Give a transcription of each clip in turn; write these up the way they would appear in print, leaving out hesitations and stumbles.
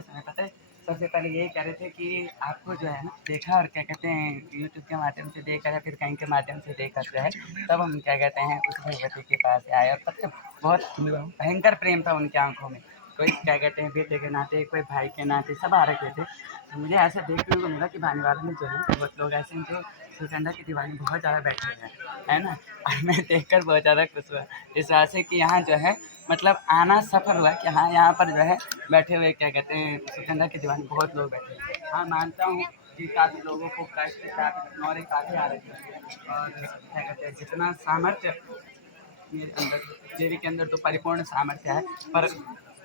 करते समय पता है सबसे पहले यही कह रहे थे कि आपको जो है ना देखा और क्या कहते हैं यूट्यूब के माध्यम से देखा या फिर कहीं के माध्यम से देखा जो है तब हम क्या कहते हैं उस भगवती के पास आए और पता है बहुत भयंकर प्रेम था उनकी आंखों में। कोई क्या कहते हैं बेटे के नाते, कोई भाई के नाते सब आ रखे थे। तो मुझे ऐसा देखने को मिला कि भानीवाल में जो है बहुत लोग ऐसे हैं जो सुगंधा की दीवानी बहुत ज़्यादा बैठे हुए हैं, है ना। और मैं देखकर बहुत ज़्यादा खुश हुआ इस वजह से कि यहाँ जो है मतलब आना सफल हुआ कि हाँ यहाँ पर जो है बैठे हुए क्या कहते हैं सुगंधा की दीवानी बहुत लोग बैठे हैं। हाँ मानता हूँ कि काफ़ी लोगों को कष्ट काफ़ी नौरे काफ़ी आ रहे थे और क्या कहते हैं जितना सामर्थ्य मेरे अंदर, देवी के अंदर तो परिपूर्ण सामर्थ्य है, पर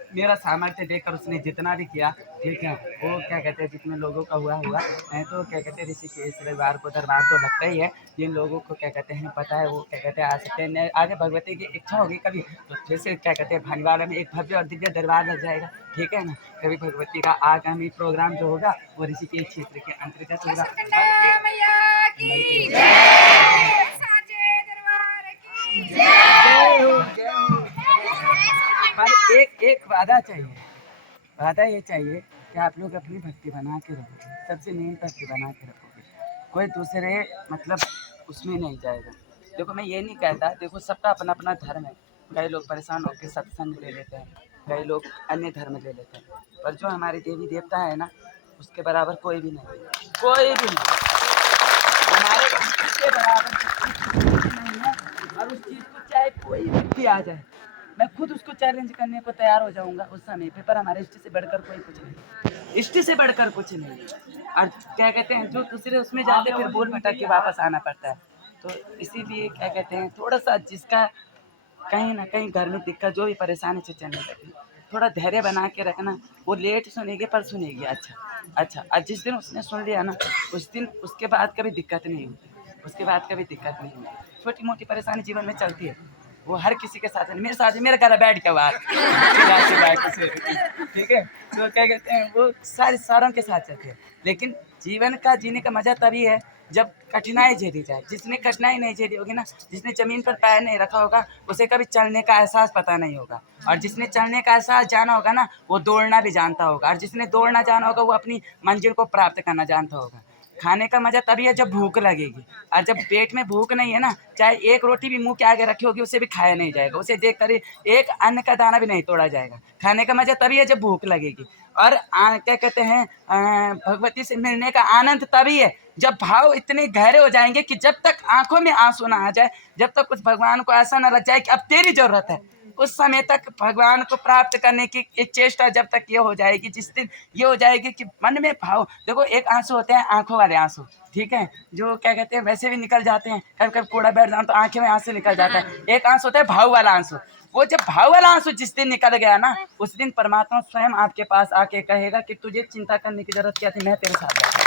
मेरा सामर्थ्य देखकर उसने जितना भी किया, ठीक है, वो क्या कहते हैं जितने लोगों का हुआ हुआ नहीं तो क्या कहते हैं ऋषिकेश रविवार को दरबार तो लगता ही है। जिन लोगों को क्या कहते हैं पता है वो क्या कहते हैं आ सकते हैं, नहीं आगे भगवती की इच्छा होगी कभी तो फिर से क्या कहते हैं भानीवाला में एक भव्य और दिव्य दरबार लग जाएगा, ठीक है ना। कभी भगवती का आगामी प्रोग्राम जो होगा वो ऋषिकेश क्षेत्र के अंतर्गत होगा। पर एक वादा चाहिए, वादा ये चाहिए कि आप लोग अपनी भक्ति बना के रखोगे, सबसे मेन भक्ति बना के रखोगे, कोई दूसरे मतलब उसमें नहीं जाएगा। देखो मैं ये नहीं कहता, देखो सबका अपना अपना धर्म है, कई लोग परेशान होकर सत्संग ले लेते हैं, कई लोग अन्य धर्म ले लेते हैं, पर जो हमारे देवी देवता है ना उसके बराबर कोई भी नहीं है, कोई भी नहीं हमारे उसके बराबर नहीं है। और उस चीज़ को चाहे कोई व्यक्ति आ जाए मैं खुद उसको चैलेंज करने को तैयार हो जाऊंगा उस समय पे, पर हमारे इष्ट से बढ़कर कोई कुछ नहीं, इष्ट से बढ़कर कुछ नहीं। और क्या कहते हैं जो दूसरे उसमें जाते फिर बोल भटक के वापस आना पड़ता है। तो इसीलिए क्या कहते हैं थोड़ा सा जिसका कहीं ना कहीं घर में दिक्कत जो भी परेशानी से चलने लगी थोड़ा धैर्य बना के रखना, वो लेट सुनेगी पर सुनेगी। अच्छा और जिस दिन उसने सुन लिया ना उस दिन उसके बाद कभी दिक्कत नहीं होती, उसके बाद कभी दिक्कत नहीं होती। छोटी मोटी परेशानी जीवन में चलती है, वो हर किसी के साथ है, मेरे साथ मेरे घर बैठ के बात ठीक है। तो क्या कहते हैं वो सारों के साथ चलते हैं, लेकिन जीवन का जीने का मजा तभी है जब कठिनाई झेली जाए। जिसने कठिनाई नहीं झेली होगी ना, जिसने जमीन पर पैर नहीं रखा होगा उसे कभी चलने का एहसास पता नहीं होगा, और जिसने चलने का एहसास जाना होगा ना वो दौड़ना भी जानता होगा, और जिसने दौड़ना जाना होगा वो अपनी मंजिल को प्राप्त करना जानता होगा। खाने का मजा तभी है जब भूख लगेगी, और जब पेट में भूख नहीं है ना चाहे एक रोटी भी मुंह के आगे रखी होगी उसे भी खाया नहीं जाएगा, उसे देख कर एक अन्न का दाना भी नहीं तोड़ा जाएगा। खाने का मजा तभी है जब भूख लगेगी। और क्या कहते हैं भगवती से मिलने का आनंद तभी है जब भाव इतने गहरे हो जाएंगे कि जब तक आंखों में आंसू ना आ जाए, जब तक उस भगवान को ऐसा ना लग जाए कि अब तेरी जरूरत है, उस समय तक भगवान को प्राप्त करने की एक चेष्टा जब तक ये हो जाएगी, जिस दिन ये हो जाएगी कि मन में भाव, देखो एक आंसू होते हैं आंखों वाले आंसू, ठीक है, जो क्या कहते हैं वैसे भी निकल जाते हैं, कभी कभी कूड़ा बैठ जाओ तो आंखें में आंसू निकल जाता है। एक आंसू होता है भाव वाला आंसू, वो जब भाव वाला आंसू जिस दिन निकल गया ना उस दिन परमात्मा स्वयं आपके पास आके कहेगा कि तुझे चिंता करने की जरूरत क्या थी, मैं तेरे साथ।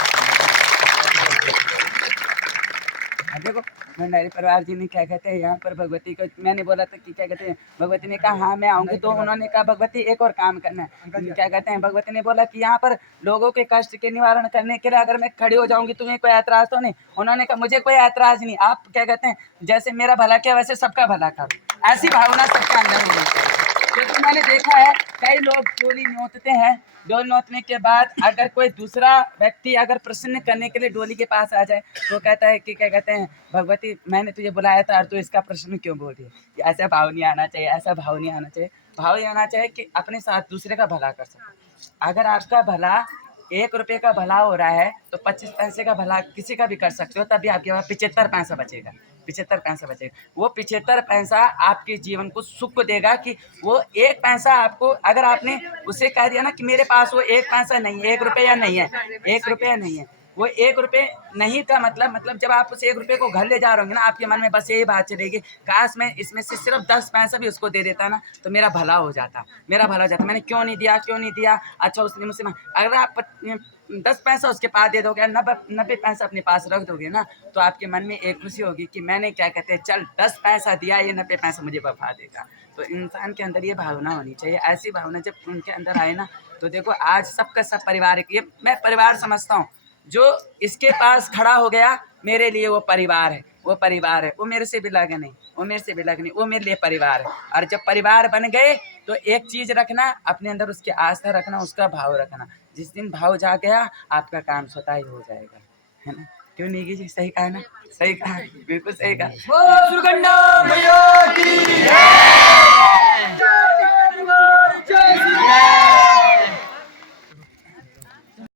देखो भंडारी परिवार जी ने क्या कहते हैं यहाँ पर भगवती को मैंने बोला था कि क्या कहते हैं भगवती ने कहा हाँ मैं आऊँगी, तो उन्होंने कहा भगवती एक और काम करना है। क्या कहते हैं भगवती ने बोला कि यहाँ पर लोगों के कष्ट के निवारण करने के लिए अगर मैं खड़ी हो जाऊंगी तुम्हें कोई ऐतराज तो नहीं। उन्होंने कहा मुझे कोई ऐतराज नहीं, आप क्या कहते हैं जैसे मेरा भला किया वैसे सबका भला करो, ऐसी भावना सबके अंदर होनी चाहिए। क्योंकि मैंने देखा है कई लोग डोली नोचते हैं, डोली नोचने के बाद अगर कोई दूसरा व्यक्ति अगर प्रसन्न करने के लिए डोली के पास आ जाए तो कहता है कि क्या कहते हैं भगवती मैंने तुझे बुलाया था और तू इसका प्रश्न क्यों बोल रही है। ऐसा भाव नहीं आना चाहिए, ऐसा भाव नहीं आना चाहिए। भाव ये आना चाहिए कि अपने साथ दूसरे का भला कर सको। अगर आपका भला 1 रुपये का भला हो रहा है तो 25 पैसे का भला किसी का भी कर सकते हो, तभी आपके पास 75 पैसा बचेगा, 75 पैसा बचेगा। वो 75 पैसा आपके जीवन को सुख देगा कि वो 1 पैसा आपको अगर आपने उसे कह दिया ना कि मेरे पास वो 1 पैसा नहीं है, 1 रुपया नहीं है, 1 रुपया नहीं है, वो 1 रुपये नहीं का मतलब जब आप उस 1 रुपये को घर ले जा रहे होंगे ना आपके मन में बस यही बात चलेगी काश मैं इसमें से सिर्फ 10 पैसा भी उसको दे देता ना तो मेरा भला हो जाता, मेरा भला हो जाता। मैंने क्यों नहीं दिया, अच्छा उसने मुझसे अगर आप 10 पैसा उसके पास दे दोगे, 90 पैसा अपने पास रख दोगे ना तो आपके मन में एक खुशी होगी कि मैंने क्या कहते हैं चल 10 पैसा दिया, ये 90 पैसा मुझे वफा देगा। तो इंसान के अंदर ये भावना होनी चाहिए। ऐसी भावना जब उनके अंदर आए ना तो देखो आज सबका सब परिवार, ये मैं परिवार समझता हूँ। जो इसके पास खड़ा हो गया मेरे लिए वो परिवार है, वो परिवार है, वो मेरे से भी लगे नहीं, वो मेरे से भी अलग नहीं, वो मेरे लिए परिवार है। और जब परिवार बन गए तो एक चीज रखना अपने अंदर, उसकी आस्था रखना, उसका भाव रखना। जिस दिन भाव जा गया आपका काम स्वतः ही हो जाएगा, है ना? क्यों निगी जी? सही कहा ना? सही कहा, बिल्कुल सही कहा।